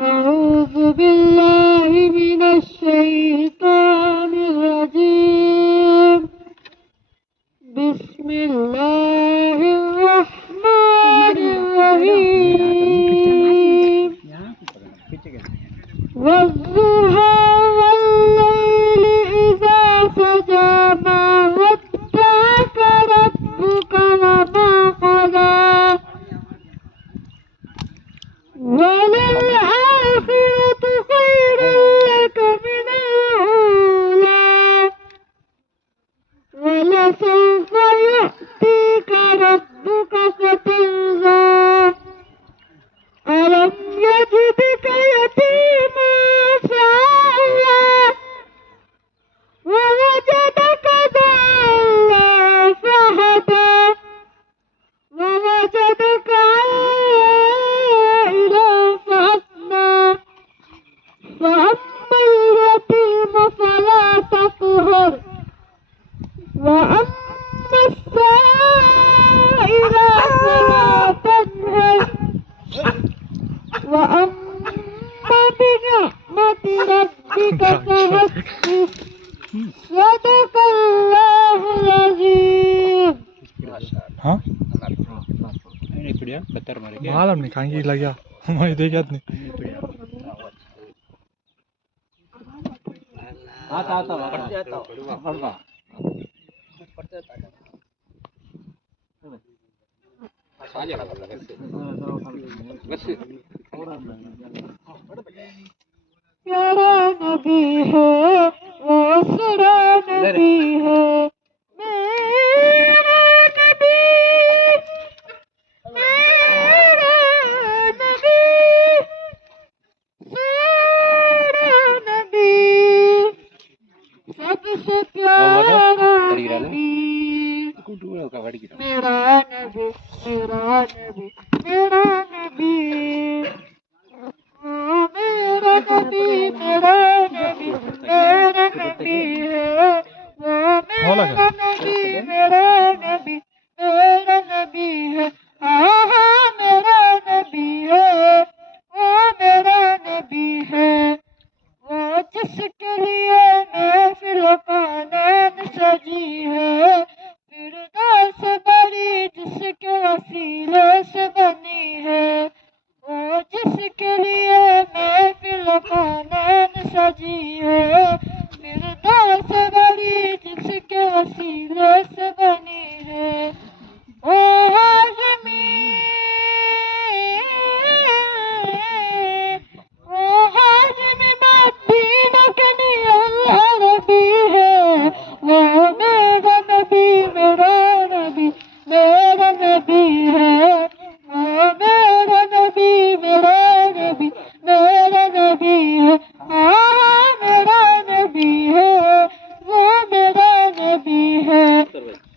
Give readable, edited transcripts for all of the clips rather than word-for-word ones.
أعوذ بالله من الشيطان الرجيم بسم الله الرحمن الرحيم والضحى والليل إذا سجى ما ودعك ربك وما قلى وللآخرة خير لك من الأولى ولسوف يأتيك ربك فترضى ألم يجدك يتيما فآوى ووجدك ضالا فهدى ووجدك عائلا فأغنى فأما اليتيم فلا تقهر وأما السائل فلا تنهر وأما بنعمة ربك فحدث صدق الله العظيم. हाँ ini बढ़िया बेहतर मारे क्या मालूम नहीं कहाँ की लगा मैं देखा नहीं आता आता पड़ते आता पड़वा पड़ते आता साजे लगा बस प्यारा नबी है वो सुरा नबी है मेरा नबी सुरा नबी सबसे प्यारा नबी मेरा नबी मेरा नबी मेरा नबी मेरा नबी मेरा नबी मेरा नबी है वो मेरा नबी मेरा नबी मेरा नबी है हाँ मेरा नबी है वो मेरा नबी है वो जिसके लिए महफिल कानन सजी है फिरदौस बड़ी जिसके वसीले से बनी है वो जिसके लिए महफिल कानन सजी है फिरदौस बड़ी जिसके वसीले से बनी है ओ हाज़मी ओ हाज़मी मदीना के नियल अरबी है वो मेरा नबी मेरा नबी मेरा नबी है वो मेरा नबी मेरा नबी मेरा नबी है हाँ मेरा नबी है वो मेरा नबी है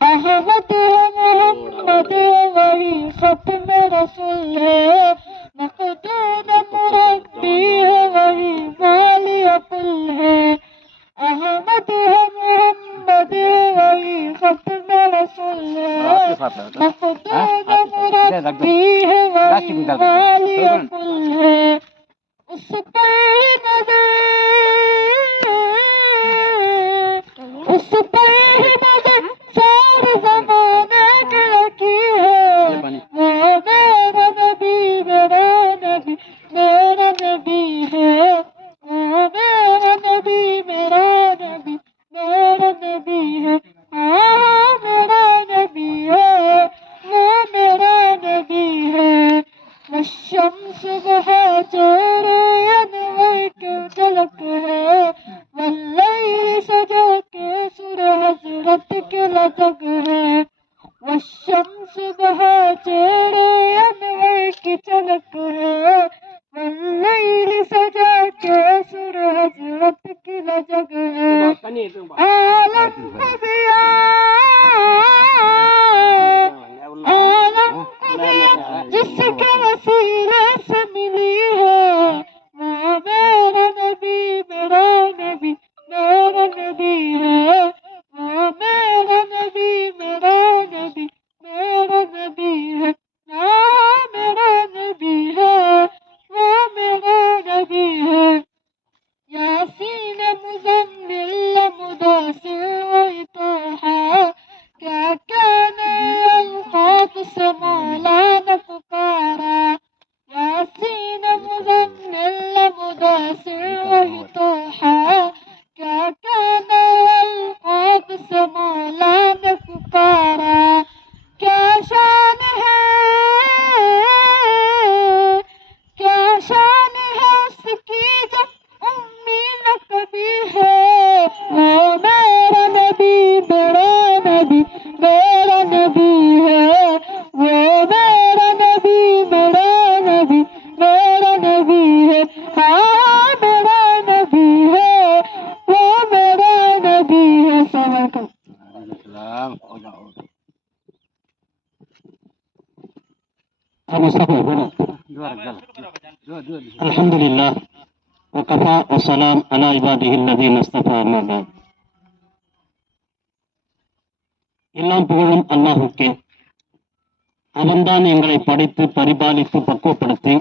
अहमद है मोहम्मद वही खत्म रसूल है मखदूम मुरब्बी है वही वाली अकुल है अहमद है मोहम्मद वही खत्म रसूल है मखदूम मुरब्बी है वही वाली अकुल है उस पर नजर उस पर नजर सारे ज़माने की रखी है वो मेरा नबी मेरा नबी मेरा नबी है वो मेरा नबी मेरा नबी मेरा नबी है हाँ मेरा नबी है वो मेरा नबी है वशम्स वहाँ चेहरे अनवर की झलक है वल्लैल सजा के सुर हजरत के लजक है वशम्स वहाँ चेहरे अनवर की झलक है वल्लैल सजा के सुर हजरत की लजक है आलम खुफिया जिसके वसीले से मिली है वो मेरा नबी मेरा नबी मेरा नबी है वो मेरा नबी मेरा नबी मेरा नबी है मेरा नबी அல்ஹம்துலில்லாஹ் வகஃபா வஸலாம் அலா இபாதிஹி அல்லதீன இஸ்தஃபா அம்மா பஅத். எல்லாம் புகழும் அல்லாஹ்வுக்கே. அவன்தான் எங்களை படைத்து பரிபாலித்து பக்குவப்படுத்தி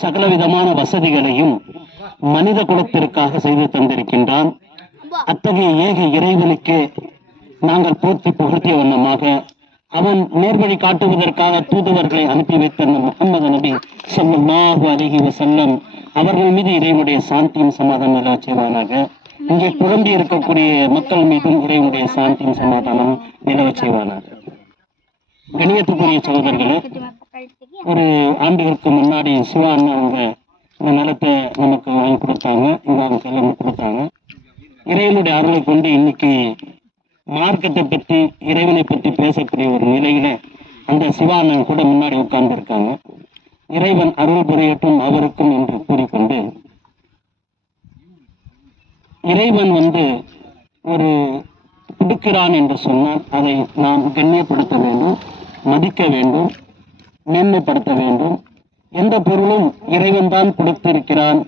சகலவிதமான வசதிகளையும் மனித குலத்திற்காக செய்து தந்திருக்கின்றான். அத்தகைய ஏக இறைவனுக்கு நாங்கள் போற்றி புகழ்த்திய வண்ணமாக அவன் நேர்வழி காட்டுவதற்காக தூதுவர்களை அனுப்பி வைத்த முஹம்மது நபி ஸல்லல்லாஹு அலைஹி வஸல்லம் அவர்கள் மீது இறைவனுடைய சாந்தியும் சமாதானம் நிலவச் இங்கே குழம்பி இருக்கக்கூடிய மக்கள் மீதும் இறைவனுடைய சாந்தியும் சமாதானம் நிலவச் செய்வானாக. கணியத்துக்குரிய சகோதரர்களே, ஒரு ஆண்டுகளுக்கு முன்னாடி சிவா அண்ணா அவங்க இந்த நிலத்தை நமக்கு வாங்கி கொடுத்தாங்க, இந்த அவங்க கையில் கொடுத்தாங்க. இறைவனுடைய அருளை கொண்டு இன்னைக்கு மார்க்கத்தை பற்றி இறைவனை பற்றி பேசக்கூடிய ஒரு நிலையில அந்த சிவா அண்ணன் கூட முன்னாடி உட்கார்ந்து இருக்காங்க. இறைவன் அருள் புரியட்டும் அவருக்கும் என்று கூறிக்கொண்டு, இறைவன் ஒரு கொடுக்கிறான் என்று சொன்னால் அதை நாம் கண்ணியப்படுத்த வேண்டும், மதிக்க வேண்டும், மேன்மைப்படுத்த வேண்டும். எந்த பொருளும் இறைவன் தான் கொடுத்திருக்கிறான்,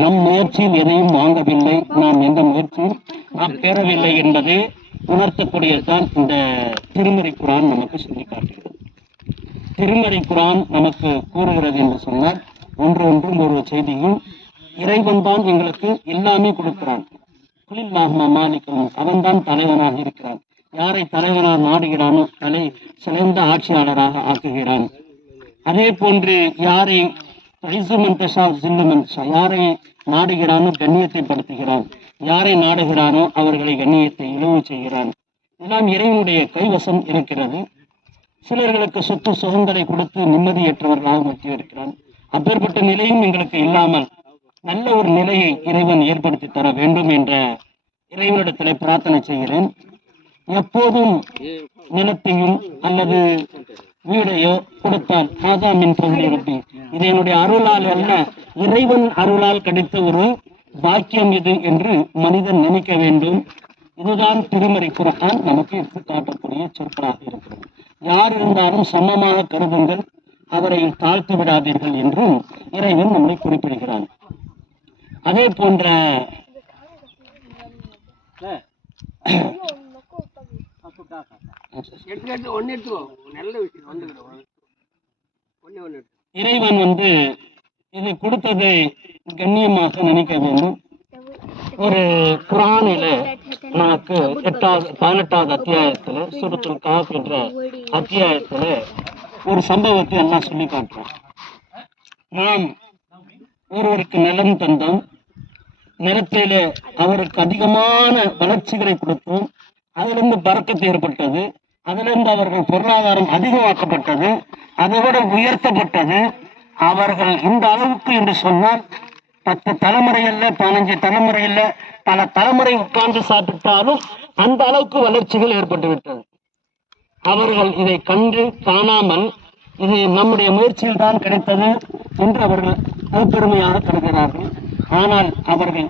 நம் முயற்சியில் எதையும் வாங்கவில்லை, நாம் எந்த முயற்சியும் நாம் பெறவில்லை என்பதை உணர்த்தக்கூடியதுதான் இந்த திருமறை குர்ஆன் நமக்கு சொல்லி காட்டுகிறது. திருமறை குர்ஆன் நமக்கு கூறுகிறது என்று சொன்னால் ஒன்றும் ஒரு செய்தியும் இறைவன் தான் எங்களுக்கு எல்லாமே கொடுக்கிறான். அவன் தான் தலைவனாக இருக்கிறான். யாரை தலைவனாக நாடுகிறானோ தலை சிறந்த ஆட்சியாளராக ஆக்குகிறான். அதே போன்று யாரை யாரை நாடுகிறானோ கண்ணியத்தை படுத்துகிறான், யாரை நாடுகிறானோ அவர்களை கண்ணியத்தை இழவு செய்கிறான். இதெல்லாம் இறைவனுடைய கைவசம் இருக்கிறது. சிலர்களுக்கு சொத்து சுகங்களை கொடுத்து நிம்மதியற்றவர்களாக மாற்றி இருக்கிறான். அப்பேற்பட்ட நிலையும் எங்களுக்கு இல்லாமல் நல்ல ஒரு நிலையை இறைவன் ஏற்படுத்தி தர வேண்டும் என்ற இறைவனிடத்தில் பிரார்த்தனை செய்கிறேன். எப்போதும் நிலத்தையும் அல்லது வீடையோ கொடுத்தால் ஆதாமின் பகுதி ரப்பி, இது என்னுடைய அருளால் அல்ல, இறைவன் அருளால் கிடைத்த ஒரு பாக்கியம் இது என்று மனிதன் நினைக்க வேண்டும். இதுதான் திருமறை குர்ஆன் நமக்கு எடுத்து காட்டக்கூடிய சொற்களாக இருக்கிறது. யார் இருந்தாலும் சமமாக கருதுங்கள், அவரை தாழ்த்து விடாதீர்கள் என்றும் இறைவன் நம்மை குறிப்பிடுகிறான். அதே போன்ற இறைவன் இது கொடுத்ததை கண்ணியமாக நினைக்க வேண்டும். ஒரு குர்ஆனில நமக்கு 18வது அத்தியாயத்துல சூரத்துல் கஹஃப் என்ற அத்தியாயத்துல ஒரு சம்பவத்தை எல்லாம் சொல்லி காட்டுறோம். நாம் ஒருவருக்கு நிலம் தந்தோம், நிலத்தில அவருக்கு அதிகமான வளர்ச்சிகளை கொடுத்தோம், அதிலிருந்து பரக்கத்து ஏற்பட்டது, அதிலிருந்து அவர்கள் பொருளாதாரம் அதிகமாக்கப்பட்டது, அதைவிட உயர்த்தப்பட்டது. அவர்கள் இந்த அளவுக்கு என்று சொன்னால் 10 தலைமுறையில் 15 தலைமுறையில் பல தலைமுறை உட்கார்ந்து சாப்பிட்டாலும் அந்த அளவுக்கு வளர்ச்சிகள் ஏற்பட்டு விட்டது. அவர்கள் இதை கண்டு காணாமல் இது நம்முடைய முயற்சியில் தான் கிடைத்தது என்று அவர்கள் பெருமையாக கருதுகிறார்கள். ஆனால் அவர்கள்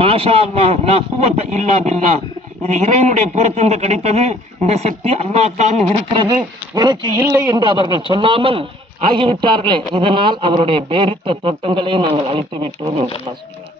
மாஷா அல்லாஹ் லா குவத்த இல்லா பில்லாஹ், இது இறைவனுடைய புறத்திலிருந்து கிடைத்தது, இந்த சக்தி அல்லாஹ் தான் இருக்கிறது, எனக்கு இல்லை என்று அவர்கள் சொல்லாமல் ஆகிவிட்டார்களே. இதனால் அவருடைய பேரித்த தோட்டங்களை நாங்கள் அழித்து விட்டோம் என்று அல்லாஹ் சொல்கிறார்.